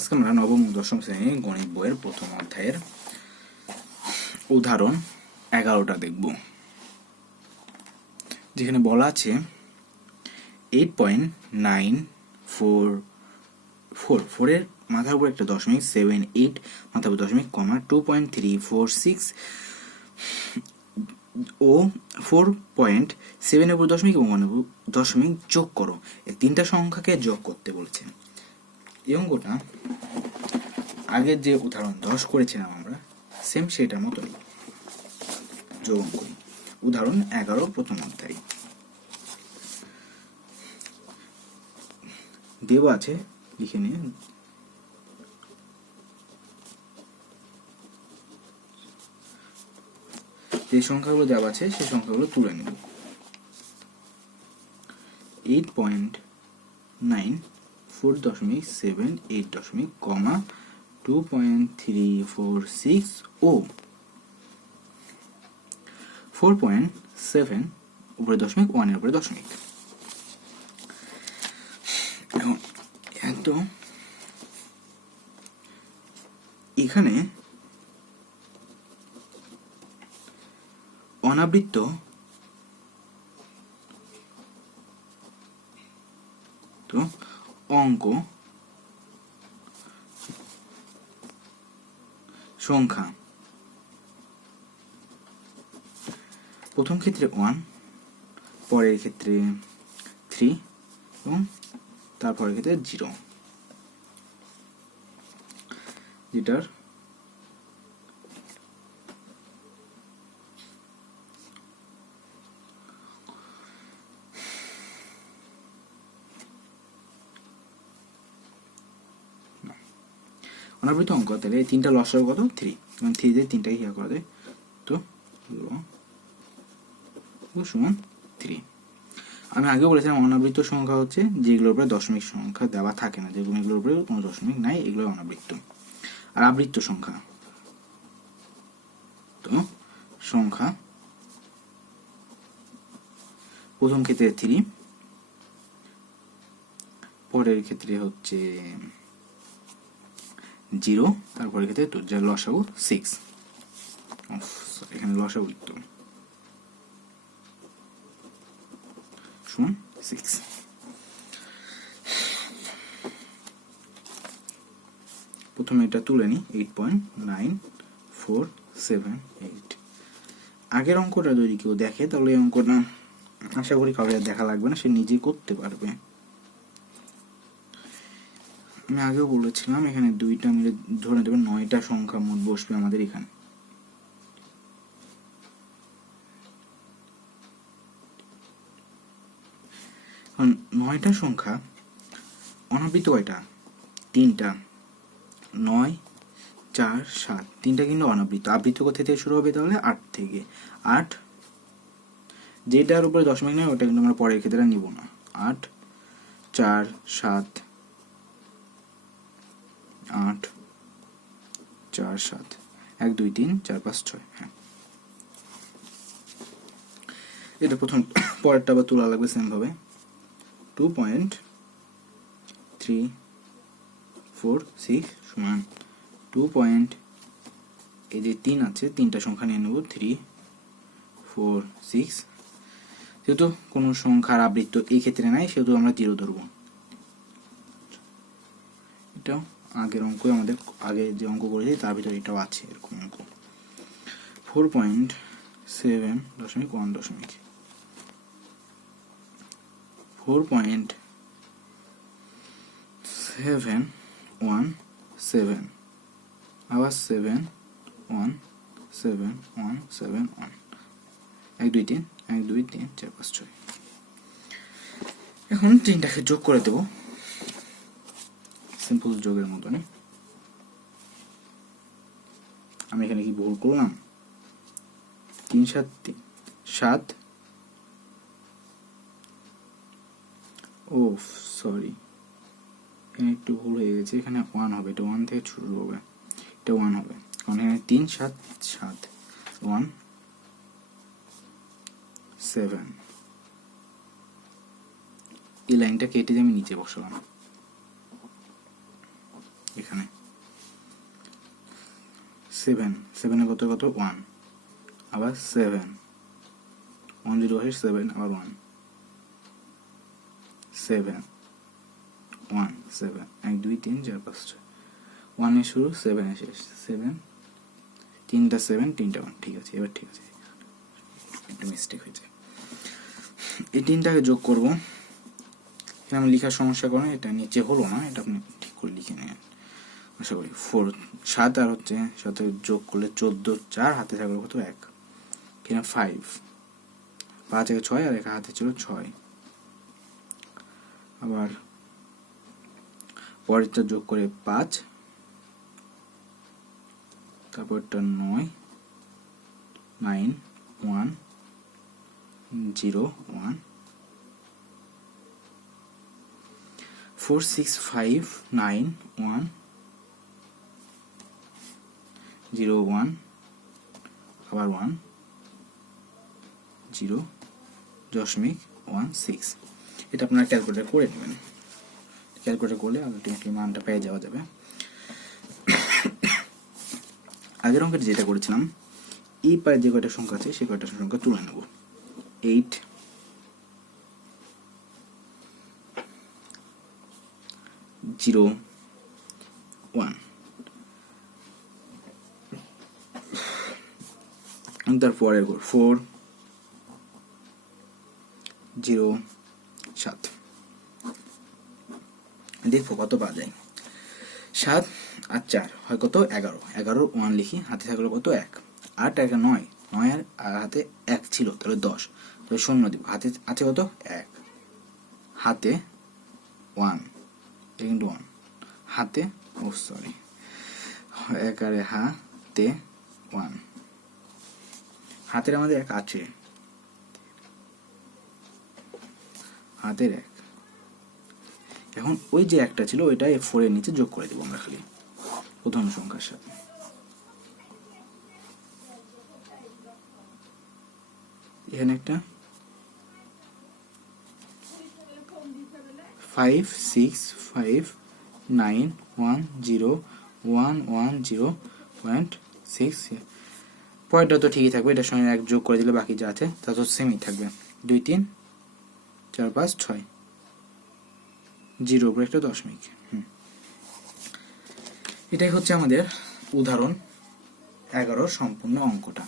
আজকে আমরা নবম ও দশম শ্রেণীর গণিত বইয়ের প্রথম অধ্যায়ের উদাহরণ 11টা দেখব, যেখানে বলা আছে 8.944 এর মাথার উপর একটা দশমিক, 78 মাথার উপর দশমিক, কমা 2.346 ও 4.7 এর উপর দশমিক এবং 1 এর উপর দশমিক যোগ করো। এই তিনটা সংখ্যাকে যোগ করতে বলছে। এই অঙ্কটা আগের যে উদাহরণ 10 করেছিলাম আমরা, সেম সেটার মতনই যোগ অঙ্ক। উদাহরণ 11 প্রথম অধ্যায় দেব আছে, লিখে নিয়ে যে সংখ্যাগুলো দেওয়া আছে সেই সংখ্যাগুলো তুলে নেব। 8.948 কমা 2.346 ও 4.7 উপরে দশমিক, 1 এর উপরে দশমিক। এখন একদম এখানে অনাবৃত্ত তো অঙ্ক সংখ্যা প্রথম ক্ষেত্রে 1, পরের ক্ষেত্রে 3 এবং তারপরের ক্ষেত্রে 0, যেটার অনাবৃত্ত অঙ্ক। তাহলে এই তিনটা লসাগু কত? 3, এবং 3 দিয়ে তিনটাকে ইয়া করে দেয়, তো সমান 3। আমি আগেও বলেছিলাম অনাবৃত্ত সংখ্যা হচ্ছে যেগুলোর উপরে দশমিক সংখ্যা দেওয়া থাকে না, যেগুলোর উপরে কোনো দশমিক নাই, এগুলো অনাবৃত্ত। আর আবৃত্ত সংখ্যা তো সংখ্যা প্রথম ক্ষেত্রে 3, পরের ক্ষেত্রে হচ্ছে 0, তারপরের ক্ষেত্রে তো যার লসাগু 6, এখানে লসাগু লিখতে হবে সমান 6। প্রথমে এটা তুলে নিই, 8.9478। আগের অঙ্কটা যদি কেউ দেখে তাহলে এই অঙ্কটা আশা করি কাউকে দেখা লাগবে না, সে নিজে করতে পারবে। আমি আগেও বলেছিলাম এখানে 2টা মিলে ধরে দেবেন 9টা সংখ্যা মোট বসবে আমাদের এখানে। এখন 9টা সংখ্যা অনাবৃত্ত কয়টা? 3টা, 9, 4, 7, 3টা কিন্তু অনাবৃত্ত। আবৃত্ত কোথা থেকে শুরু হবে? তাহলে 8 থেকে। 8, যেটার উপরে দশমিক নেই ওটা কিন্তু আমরা পরের ক্ষেত্রে নিব না। 8, 4, 7, 8, 4, 7, 1, 2, 3, 4, 5, 6। হ্যাঁ, এটা প্রথম। পরেরটা আবার তোলা লাগবে সেম ভাবে। 2.346 সমান 2. এই যে 3 আছে, 3টা সংখ্যা নিয়ে নেব, 3, 4, 6। যেহেতু কোনো সংখ্যার আবৃত্ত এই ক্ষেত্রে নাই সেহেতু আমরা 0 ধরবো। এটাও আগের অঙ্ক, আমাদের আগে যে অঙ্ক করেছি তার ভিতরে এটাও আছে এরকম অঙ্ক। 4.7.1, 4.717, আবার 7, 1, 7, 1, 7, 1, 1, 2, 3, 1, 2, 3, 4, 5, 6। এখন 3টাকে যোগ করে দেব সিম্পল যোগের মতনই। আমি এখানে কি ভুল করলাম? 3, 7, 7, ও সরি, এখানে একটু ভুল হয়ে গেছে, এখানে 1 হবে, এটা 1 থেকে শুরু হবে, এটা 1 হবে, কারণ এখানে 3, 7, 7, 1, 7। এই লাইনটা কেটে যে আমি নিচে বসালাম, এখানে 7, 7 কত কত 1, আবার 7, 1 0 হয় 7, আবার 1, 7, 1, 7, 1 2 3 4 5 6, 1 এ শুরু 7 এ শেষ, 7, তিনটা 7 তিনটা 1, ঠিক আছে। এবার ঠিক আছে, একটু মিস্টেক হয়েছে। এই তিনটাকে যোগ করব, এখানে আমি লেখার সমস্যা করেন, এটা নিচে হলো না, এটা আপনি ঠিক করে লিখে নেন আশা করি। 4 7 আর হচ্ছে সাথে যোগ করলে 14, 4 হাতে থাকলো কত 1, এখানে 5, 5 থেকে 6 আর একা হাতে ছিল 6, আবার পরেরটা যোগ করে 5, তারপরটা 9, 9 1 0 1, 4 6 5 9 1 0 1, আবার 1 0 দশমিক 1 6। এটা আপনারা ক্যালকুলেটর করে নেবেন, ক্যালকুলেটর করলে আলটিমেটলি মানটা পেয়ে যাওয়া যাবে। আগের অঙ্কের যেটা করেছিলাম, এই পারে যে কয়টা সংখ্যা আছে সেই কয়টা সংখ্যা তুলে নেব। 8 0 1, তারপরে 4 0 7। দেখবো কত পাওয়া যায়। 7 আর 4 হয় কত 11, 11 1 লিখি, হাতে থাকলো কত 1, 8 আর 9, 9 আর হাতে 1 ছিল, তাহলে 10, তাহলে 0 দিব, হাতে আছে কত 1, হাতে 1, এটা কিন্তু 1 হাতে, ও সরি 1 আর হাতে 1, হাতের আমাদের 1 আছে, হাতের 1। এখন ওই যে একটা ছিল ওইটা 4 এর নিচে যোগ করে দেবো আমরা খালি প্রথম সংখ্যার সাথে। এখানে একটা 5 6 5 9 1 0 1 1 0.6, পয়েন্টটা তো ঠিকই থাকবে, এটার সঙ্গে 1 যোগ করে দিলে বাকি যা আছে তা তো সেমই থাকবে। 2 3 4 5 6, 0 উপরে একটা দশমিক। এটাই হচ্ছে আমাদের উদাহরণ 11 সম্পূর্ণ অঙ্কটা।